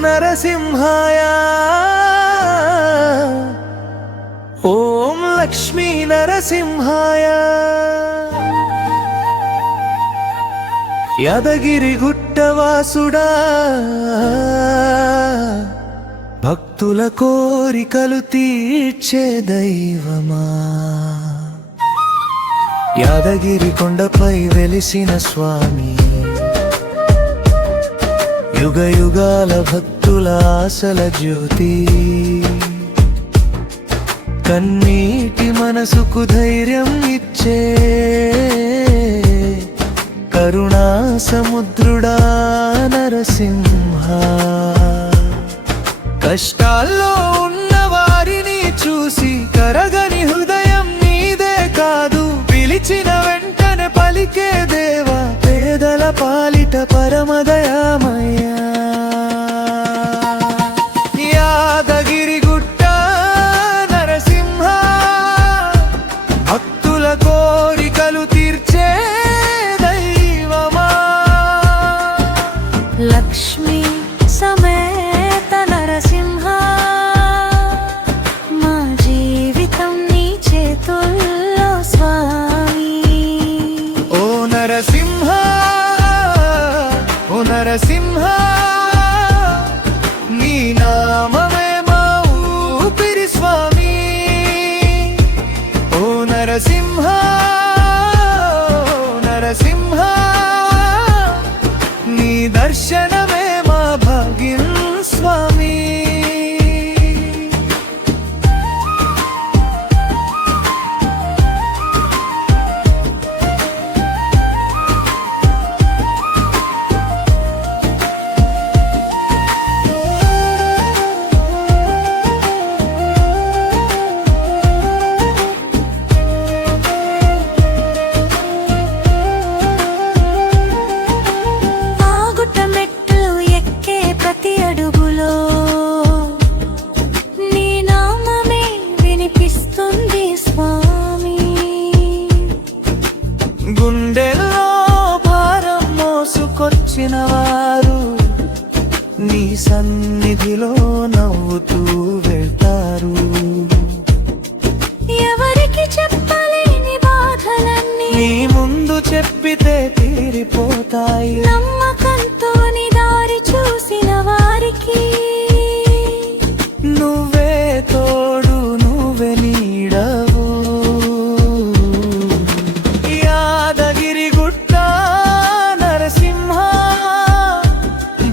నరసింహాయ ఓం లక్ష్మీ నరసింహాయ యాదగిరి గుట్టవాసుడా భక్తుల కోరికలు తీర్చే దైవమా యాదగిరి కొండపై వెలిసిన స్వామి యుగ యుగాల భక్తుల ఆశల జ్యోతి కన్నీటి మనసుకు ధైర్యం ఇచ్చే కరుణా సముద్రుడా నరసింహ కష్టాల్లో ఉన్న వారిని చూసి కరగని హృదయం నీదే కాదు పిలిచిన వెంటనే పలికే దేవా పేదల పాలిట పరమదయామయ్యా యాదగిరి గుట్ట నరసింహ భక్తుల కోరికలు తీర్చే దైవమా లక్ష్మీ సమేత నరసింహ మా జీవితం నీ చేతుల్లో స్వామి ఓ నరసింహ ఓ నరసింహ నీ నామమే మా ఊపిరి స్వామి ఓ నరసింహ నరసింహ నీ దర్శనమే మా భాగ్యం స్వామి గుండెల్లో భారం మోసుకొచ్చిన వారు నీ సన్నిధిలో నవ్వుతూ వెళ్తారు ఎవరికి చెప్పలేని బాధలన్నీ నీ ముందు చెప్పితే తీరిపోతాయి నమ్మకంతో నీ దారి చూసిన వారికి నువ్వే తోడు నువ్వే నీడవు యాదగిరి గుట్ట నరసింహ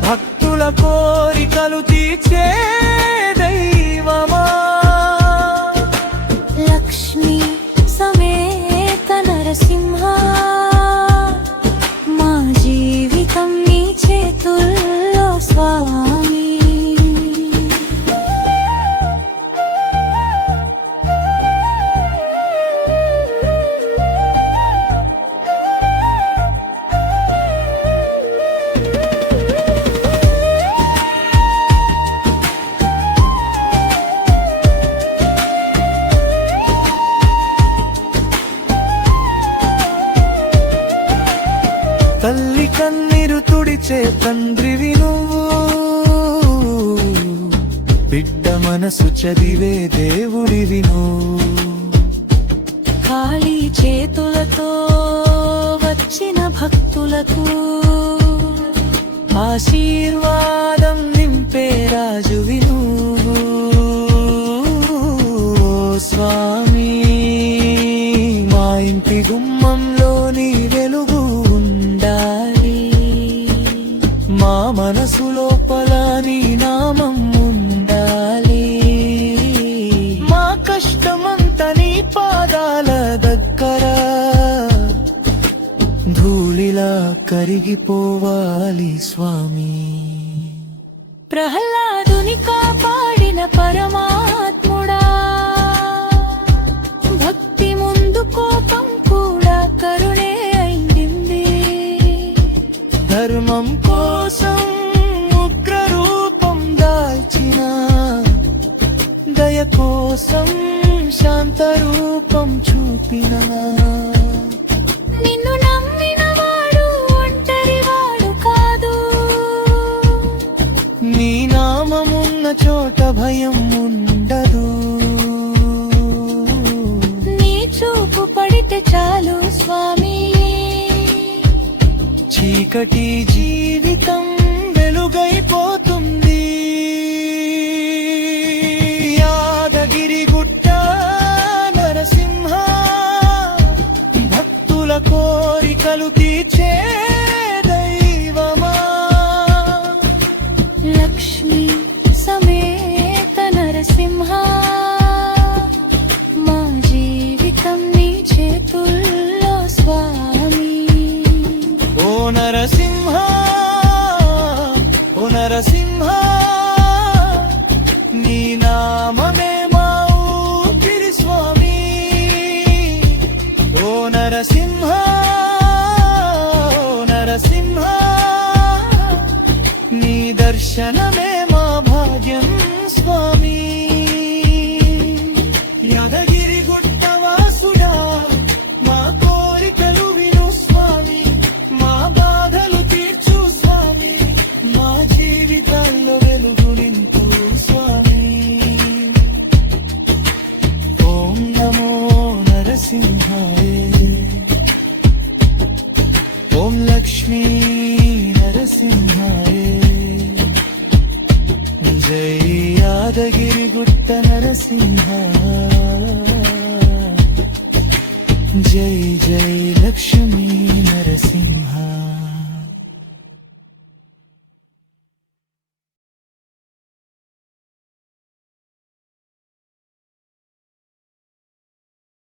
భక్తుల కోరికలు తీర్చే దైవమా లక్ష్మీ సమేత నరసింహ మా జీవితం నీ చేతుల్లో స్వామి తల్లి కన్నీరు తుడిచే తండ్రివి నువ్వు బిడ్డ మనసు చదివే దేవుడివి నువ్వు ఖాళీ చేతులతో వచ్చిన భక్తులకు ఆశీర్వాదం నింపే రాజువి నువ్వు ఓ స్వామి మా ఇంటి గుమ్మంలో నీ వెలుగు ఉండాలి మా మనసు లోపల నీ నామం ఉండాలి మా కష్టమంతా నీ పాదాల దగ్గర ధూళిలా కరిగిపోవాలి స్వామి ప్రహ్లాదుని కాపాడిన పరమాత్ముడా భక్తి ముందు కోపం కూడా కరుణే అయింది ధర్మం కోసం ఉగ్ర రూపం దాల్చిన దయ కోసం శాంత రూపం చూపిన నిన్ను నమ్మిన వాడు ఒంటరి వాడు కాదు నీ తర్వాత భయం ఉండదు. నీ చూపు పడితే చాలు స్వామి, చీకటి జీవితం వెలుగైపోతుంది. యాదగిరి గుట్ట నరసింహ, భక్తుల కోరికలు తీర్చే దైవమా. లక్ష్మీ సమేత నరసింహ, మా జీవితం నీ చేతుల్లో స్వామి. ఓ నరసింహ, ఓ నరసింహ, నీ నామమే మా ఊపిరి స్వామి. ఓ నరసింహ, ఓ నరసింహ, నీ దర్శనమే మా భాగ్యం స్వామి. యాదగిరి గుట్ట వాసుడా, మా కోరికలు విను స్వామి, మా బాధలు తీర్చు స్వామి, మా జీవితాల్లో వెలుగు నింపు స్వామి. ఓం నమో నరసింహాయ, ఓం లక్ష్మీ నరసింహాయ, జై యాదగిరి గుట్ట నరసింహ.